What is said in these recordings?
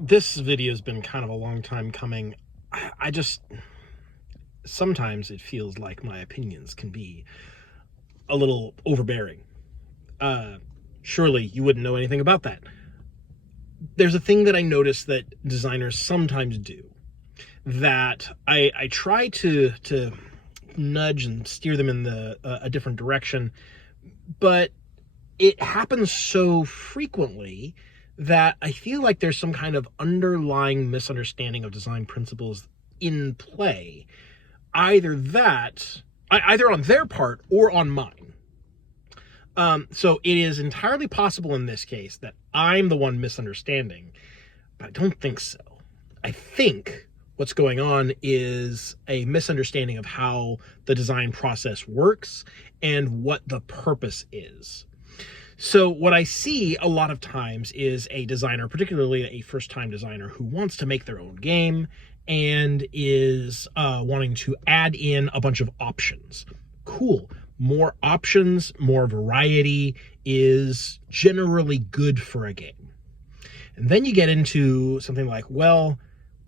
This video has been kind of a long time coming. I just sometimes it feels like my opinions can be a little overbearing. Uh, Surely you wouldn't know anything about that. There's a thing that I notice that designers sometimes do that I try to nudge and steer them in a different direction, but it happens so frequently that I feel like there's some kind of underlying misunderstanding of design principles in play. Either on their part or on mine. So it is entirely possible in this case that I'm the one misunderstanding, but I don't think so. I think what's going on is a misunderstanding of how the design process works and what the purpose is. So what I see a lot of times is a designer, particularly a first-time designer, who wants to make their own game and is wanting to add in a bunch of options. Cool. More options, more variety is generally good for a game. And then you get into something like, well,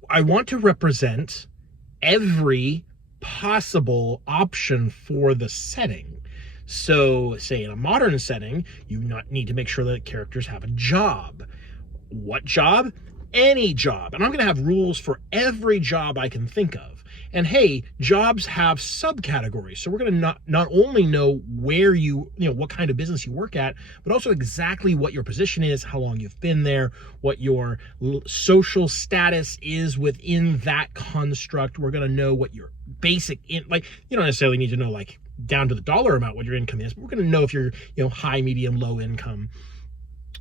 I want to represent every possible option for the setting. So, say in a modern setting, you need to make sure that characters have a job. What job? Any job. And I'm going to have rules for every job I can think of. And hey, jobs have subcategories. So we're going to not only know where what kind of business you work at, but also exactly what your position is, how long you've been there, what your social status is within that construct. We're going to know what your basic, you don't necessarily need to know down to the dollar amount what your income is, but we're going to know if you're, high, medium, low income.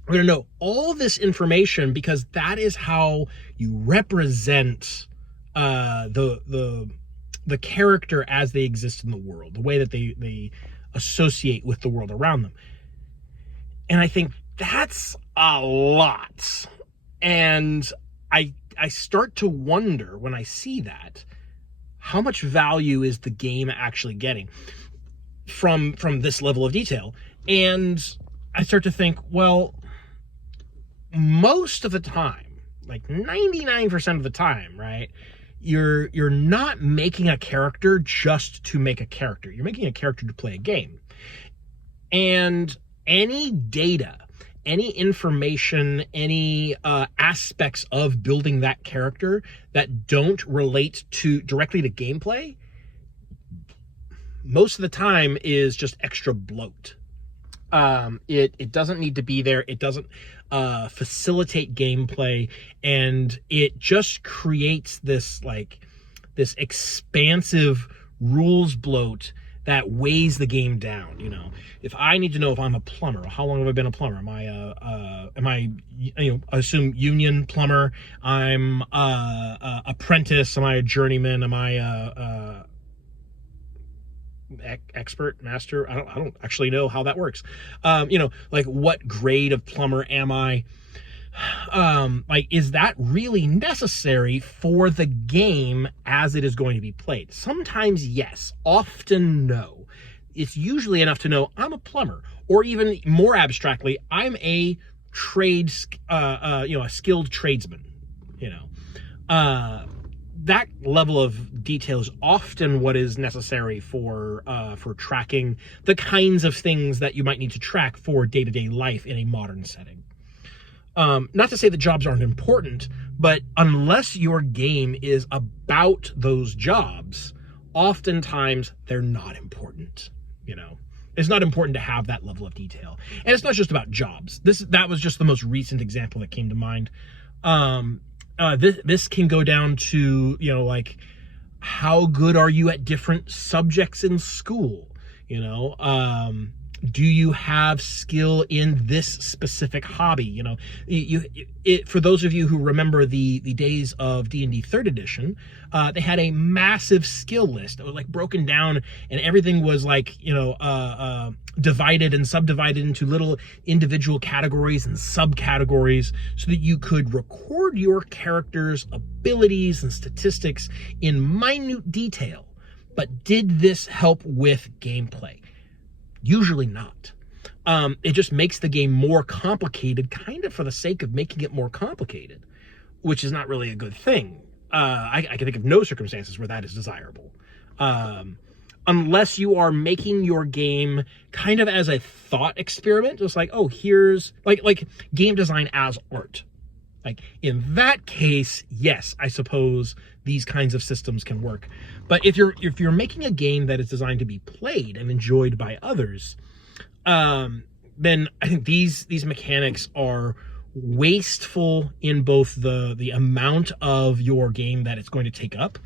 We're going to know all this information because that is how you represent the character as they exist in the world, the way that they associate with the world around them. And I think that's a lot. And I start to wonder when I see that, how much value is the game actually getting from this level of detail? And I start to think, well, most of the time, like 99% of the time, right, you're not making a character just to make a character. You're making a character to play a game. And any data, any information, any aspects of building that character that don't relate directly to gameplay, most of the time is just extra bloat. It doesn't need to be there. It doesn't facilitate gameplay, and it just creates this expansive rules bloat that weighs the game down. If I need to know if I'm a plumber, how long have I been a plumber? Am I I assume union plumber? I'm apprentice? Am I a journeyman? Am I expert, master? I don't actually know how that works. What grade of plumber am I? Is that really necessary for the game as it is going to be played? Sometimes yes, often no. It's usually enough to know I'm a plumber, or even more abstractly, I'm a a skilled tradesman. That level of detail is often what is necessary for tracking the kinds of things that you might need to track for day-to-day life in a modern setting. Not to say that jobs aren't important, but unless your game is about those jobs, oftentimes they're not important. It's not important to have that level of detail. And it's not just about jobs. That was just the most recent example that came to mind. This can go down to, how good are you at different subjects in school? Do you have skill in this specific hobby? For those of you who remember the days of D&D 3rd edition, they had a massive skill list that was broken down, and everything was divided and subdivided into little individual categories and subcategories so that you could record your character's abilities and statistics in minute detail. But did this help with gameplay? Usually not. It just makes the game more complicated, kind of for the sake of making it more complicated. which is not really a good thing. I can think of no circumstances where that is desirable. Unless you are making your game kind of as a thought experiment, just like, oh, here's like game design as art. Like in that case, yes, I suppose these kinds of systems can work. But if you're making a game that is designed to be played and enjoyed by others, then I think these mechanics are wasteful in both the amount of your game that it's going to take up,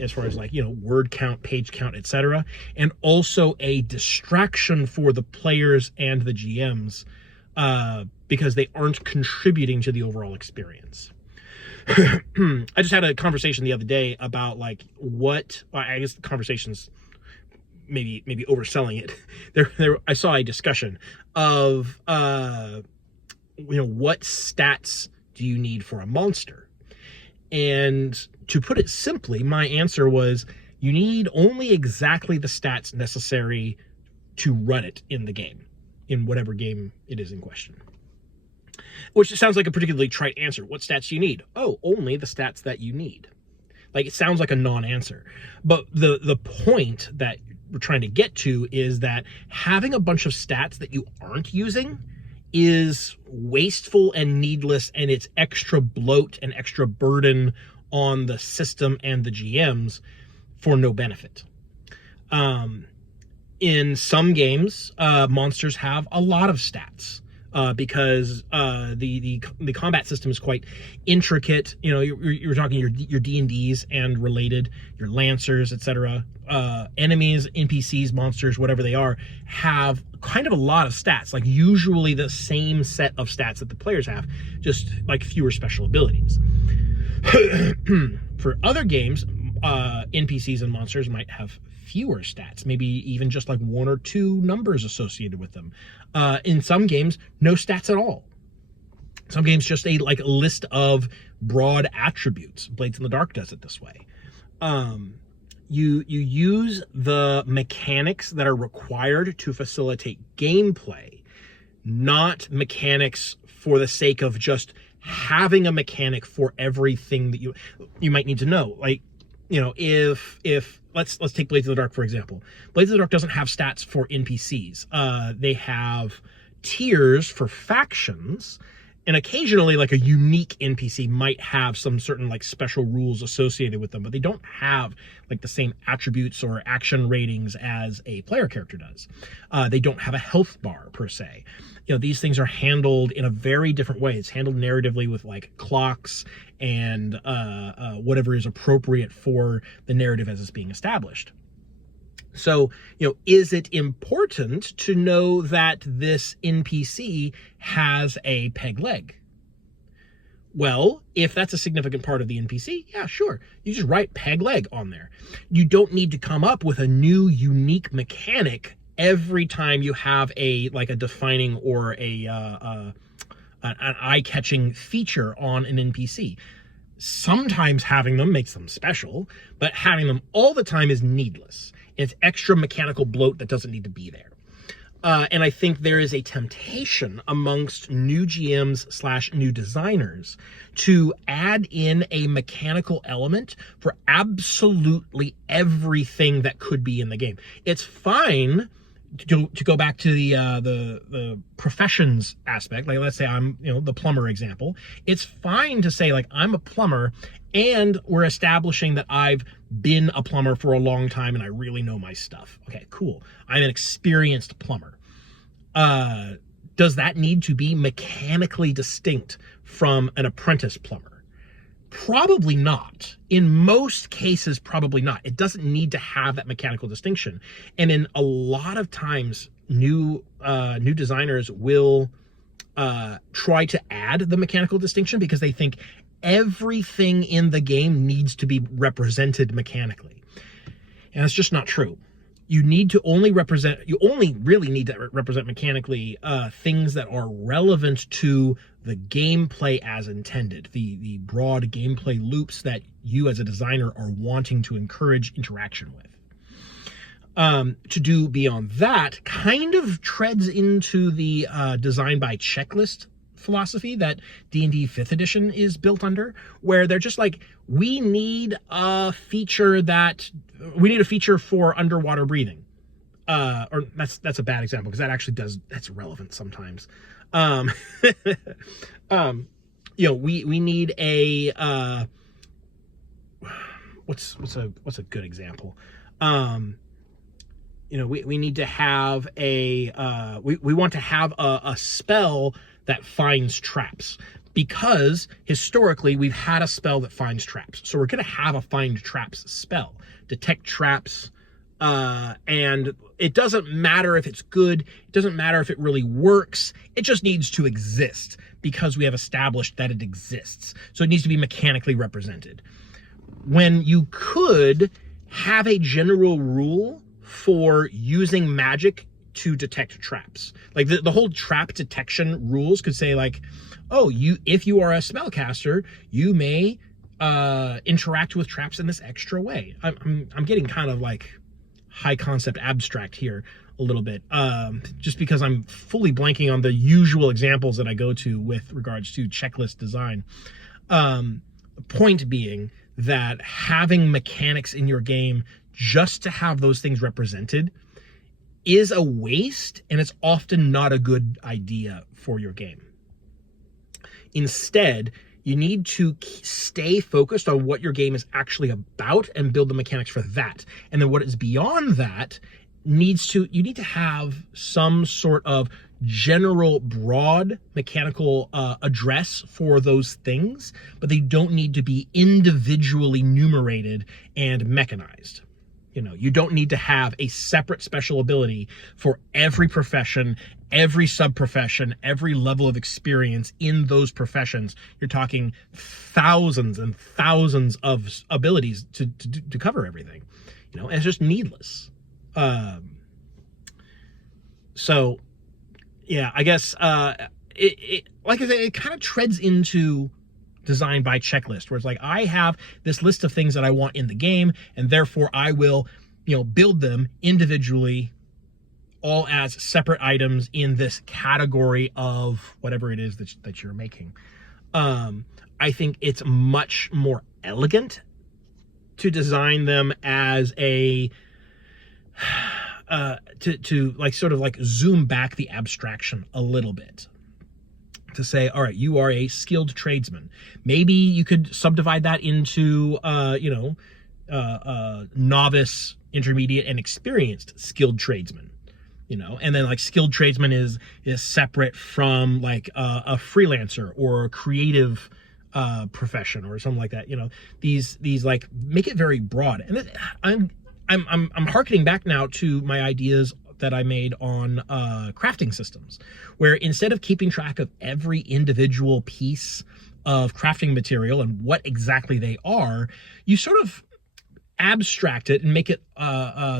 as far as like, word count, page count, etc., and also a distraction for the players and the GMs, because they aren't contributing to the overall experience. I just had a conversation the other day about like I guess the conversation's maybe overselling it. There I saw a discussion of what stats do you need for a monster? And to put it simply, my answer was, you need only exactly the stats necessary to run it in the game, in whatever game it is in question. Which sounds like a particularly trite answer. What stats do you need? Oh, only the stats that you need. Like, it sounds like a non-answer. But the point that we're trying to get to is that having a bunch of stats that you aren't using is wasteful and needless, and it's extra bloat and extra burden on the system and the GMs for no benefit. In some games, monsters have a lot of stats, because the combat system is quite intricate. You're talking your D&Ds and related, your Lancers, etc. Enemies, NPCs, monsters, whatever they are, have kind of a lot of stats, like usually the same set of stats that the players have, just like fewer special abilities. For other games, NPCs and monsters might have fewer stats, maybe even just like one or two numbers associated with them. In some games, no stats at all. Some games just a list of broad attributes. Blades in the Dark does it this way. You use the mechanics that are required to facilitate gameplay, not mechanics for the sake of just having a mechanic for everything that you might need to know. Like, if let's take Blades of the Dark, for example. Blades of the Dark doesn't have stats for NPCs. They have tiers for factions, and occasionally like a unique NPC might have some certain like special rules associated with them, but they don't have like the same attributes or action ratings as a player character does. They don't have a health bar per se. These things are handled in a very different way. It's handled narratively with like clocks and whatever is appropriate for the narrative as it's being established. So, is it important to know that this NPC has a peg leg? Well, if that's a significant part of the NPC, yeah, sure. You just write peg leg on there. You don't need to come up with a new unique mechanic every time you have a defining or an eye-catching feature on an NPC. Sometimes having them makes them special, but having them all the time is needless. It's extra mechanical bloat that doesn't need to be there. And I think there is a temptation amongst new GMs / new designers to add in a mechanical element for absolutely everything that could be in the game. It's fine to go back to the professions aspect. Like, let's say I'm the plumber example. It's fine to say like, I'm a plumber, and we're establishing that I've been a plumber for a long time and I really know my stuff. Okay, cool. I'm an experienced plumber. Does that need to be mechanically distinct from an apprentice plumber? Probably not. In most cases, probably not. It doesn't need to have that mechanical distinction. And in a lot of times, new designers will try to add the mechanical distinction because they think everything in the game needs to be represented mechanically. And that's just not true. You only really need to represent mechanically things that are relevant to the gameplay as intended, the broad gameplay loops that you as a designer are wanting to encourage interaction with. To do beyond that kind of treads into the design by checklist philosophy that D&D 5th edition is built under, where they're just like, we need a feature for underwater breathing. Or that's a bad example, because that actually that's relevant sometimes. We need a, what's a good example? We need to have we want to have a spell that finds traps, because historically we've had a spell that finds traps. So we're going to have a find traps spell, detect traps, and it doesn't matter if it's good. It doesn't matter if it really works. It just needs to exist because we have established that it exists. So it needs to be mechanically represented. When you could have a general rule for using magic to detect traps. Like the whole trap detection rules could say like, oh, if you are a spellcaster, you may interact with traps in this extra way. I'm getting kind of like high concept abstract here a little bit, just because I'm fully blanking on the usual examples that I go to with regards to checklist design. The point being that having mechanics in your game just to have those things represented is a waste, and it's often not a good idea for your game. Instead, you need to stay focused on what your game is actually about and build the mechanics for that. And then what is beyond that you need to have some sort of general broad mechanical address for those things, but they don't need to be individually numerated and mechanized. You don't need to have a separate special ability for every profession, every sub-profession, every level of experience in those professions. You're talking thousands and thousands of abilities to cover everything, and it's just needless. So yeah, I guess it like I said, it kind of treads into design by checklist, where it's like, I have this list of things that I want in the game, and therefore I will, build them individually, all as separate items in this category of whatever it is that you're making. I think it's much more elegant to design them as a to like sort of like zoom back the abstraction a little bit, to say, all right, you are a skilled tradesman. Maybe you could subdivide that into, novice, intermediate, and experienced skilled tradesman. And then like skilled tradesman is separate from like a freelancer or a creative profession or something like that. These like make it very broad. And I'm harkening back now to my ideas that I made on crafting systems, where instead of keeping track of every individual piece of crafting material and what exactly they are, you sort of abstract it and make it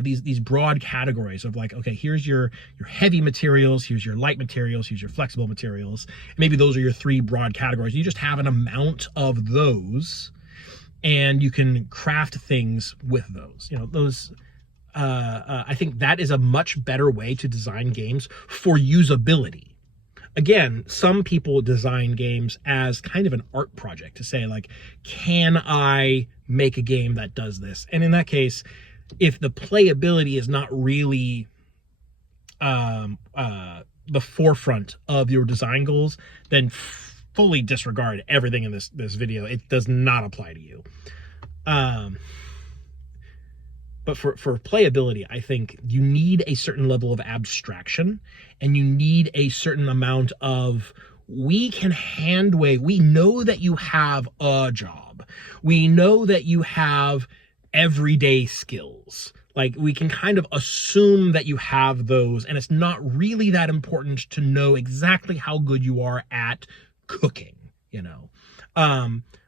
these broad categories of like, okay, here's your heavy materials, here's your light materials, here's your flexible materials. Maybe those are your 3 broad categories. You just have an amount of those, and you can craft things with those. I think that is a much better way to design games for usability. Again, some people design games as kind of an art project, to say like, can I make a game that does this? And in that case, if the playability is not really the forefront of your design goals, then fully disregard everything in this video. It does not apply to you. But for playability, I think you need a certain level of abstraction, and you need a certain amount of, we can hand wave. We know that you have a job. We know that you have everyday skills. Like, we can kind of assume that you have those, and it's not really that important to know exactly how good you are at cooking,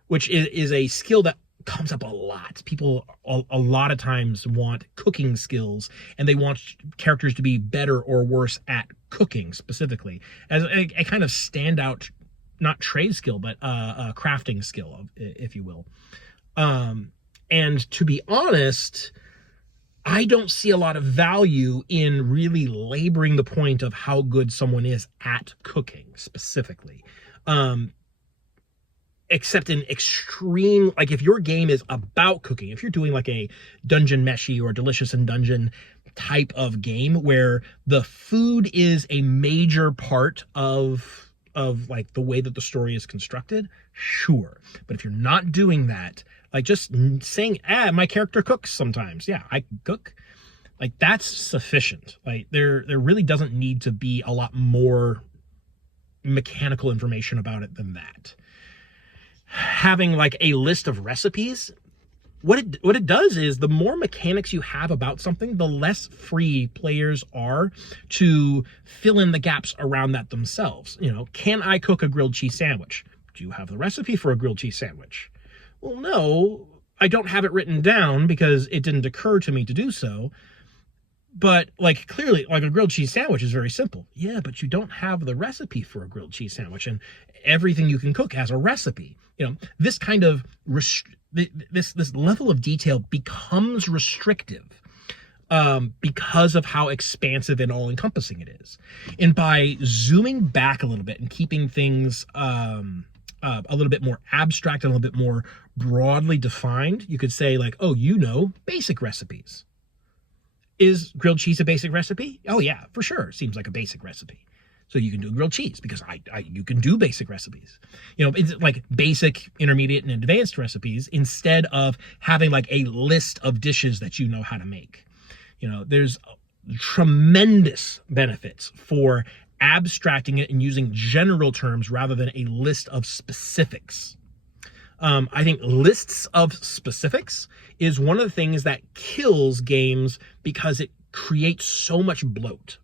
which is a skill that comes up a lot. People a lot of times want cooking skills, and they want characters to be better or worse at cooking specifically as a kind of standout, not trade skill, but a crafting skill, if you will. And to be honest, I don't see a lot of value in really laboring the point of how good someone is at cooking specifically. Except in extreme, like if your game is about cooking, if you're doing like a Dungeon Meshi or Delicious in Dungeon type of game where the food is a major part of like the way that the story is constructed, sure. But if you're not doing that, like just saying, my character cooks sometimes, yeah, I cook, like that's sufficient. Like there really doesn't need to be a lot more mechanical information about it than that. Having like a list of recipes, what it does is the more mechanics you have about something, the less free players are to fill in the gaps around that themselves. You know, can I cook a grilled cheese sandwich? Do you have the recipe for a grilled cheese sandwich? Well, no, I don't have it written down because it didn't occur to me to do so. But like clearly, like a grilled cheese sandwich is very simple. Yeah, but you don't have the recipe for a grilled cheese sandwich, and everything you can cook has a recipe. You know, this kind of this level of detail becomes restrictive because of how expansive and all-encompassing it is. And by zooming back a little bit and keeping things a little bit more abstract and a little bit more broadly defined, you could say like, oh, you know, basic recipes. Is grilled cheese a basic recipe? Oh yeah, for sure. Seems like a basic recipe. So you can do grilled cheese because you can do basic recipes. You know, it's like basic, intermediate, and advanced recipes instead of having like a list of dishes that you know how to make. You know, there's tremendous benefits for abstracting it and using general terms rather than a list of specifics. I think lists of specifics is one of the things that kills games because it creates so much bloat.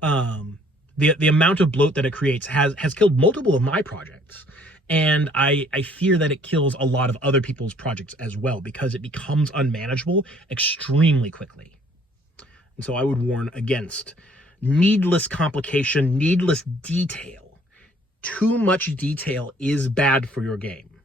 The amount of bloat that it creates has killed multiple of my projects. And I fear that it kills a lot of other people's projects as well because it becomes unmanageable extremely quickly. And so I would warn against needless complication, needless detail. Too much detail is bad for your game.